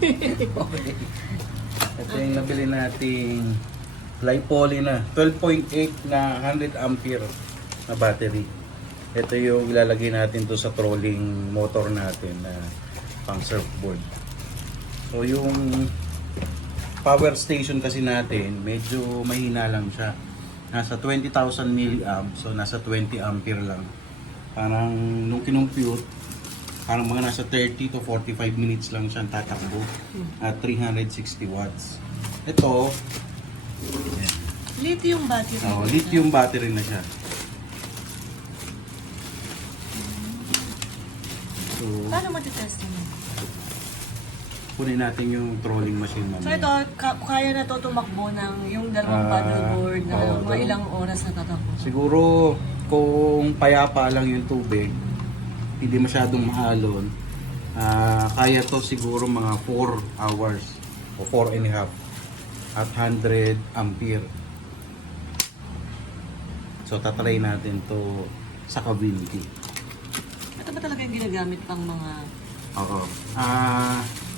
Okay. Ito yung nabili nating Li-Poly na 12.8 na 100 ampere na battery. Ito yung ilalagay natin to sa trolling motor natin na pang surfboard. So yung power station kasi natin medyo mahina lang siya. Nasa 20,000 mAh, so nasa 20 ampere lang. Parang nung kinumpute, parang mga nasa 30 to 45 minutes lang siya tatakbo at 360 watts. Ito, Lithium battery. lithium battery na siya. So, Paano matitest mo? kunin natin yung trolling machine So mamaya. ito, kaya na to tumakbo ng yung dalawang paddleboard na oo, mga ilang oras na tatakbo. Siguro kung payapa lang yung tubig, hindi masyadong maalon, kaya to siguro mga 4 hours o 4 and a half at 100 ampere. So tatry natin to sa Kavinti. Ito ba talaga yung ginagamit pang mga... Oo.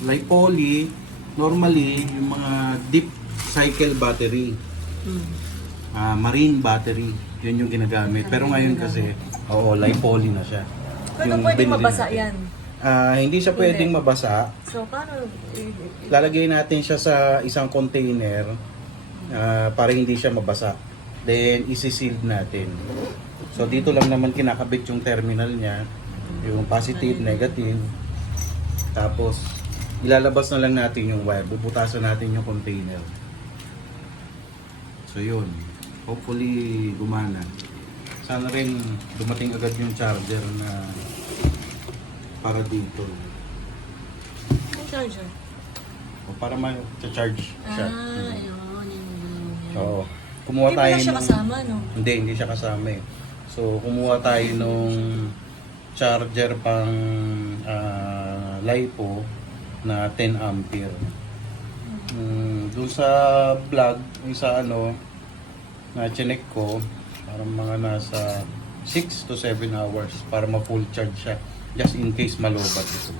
Li-Poly, normally yung mga deep cycle battery, marine battery, yun yung ginagamit. Pero ngayon kasi, Li-Poly na siya. Pero Yung pwedeng binili mabasa natin. yan. Hindi siya pwedeng mabasa. So paano... Lalagay natin siya sa isang container para hindi siya mabasa. Then isi-seal natin. So dito lang naman kinakabit yung terminal niya, yung positive, negative. Tapos ilalabas na lang natin yung wire, bubutasan natin yung container. So yun, hopefully gumana. Sana rin dumating agad yung charger na para dito. Yung charger? O para ma-charge siya. Yun. Oo. Kumuha Hindi tayo pala siya nung- kasama, no? Hindi siya kasama eh. So kumuha tayo nung charger pang LiPo na 10 ampere. Doon sa plug, yung sa na chinek ko, parang mga nasa 6 to 7 hours para ma-full charge siya. Just in case malobat ito.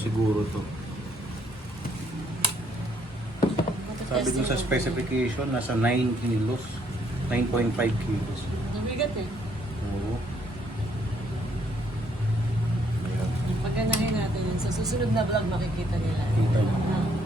Siguro to. Sabi dun sa specification, nasa 9 kilos. 9.5 kilos. Nabigat eh. Oo. Ayan. Pagkanahin natin yun. Sa susunod na vlog makikita nila. Kita nyo. Ah.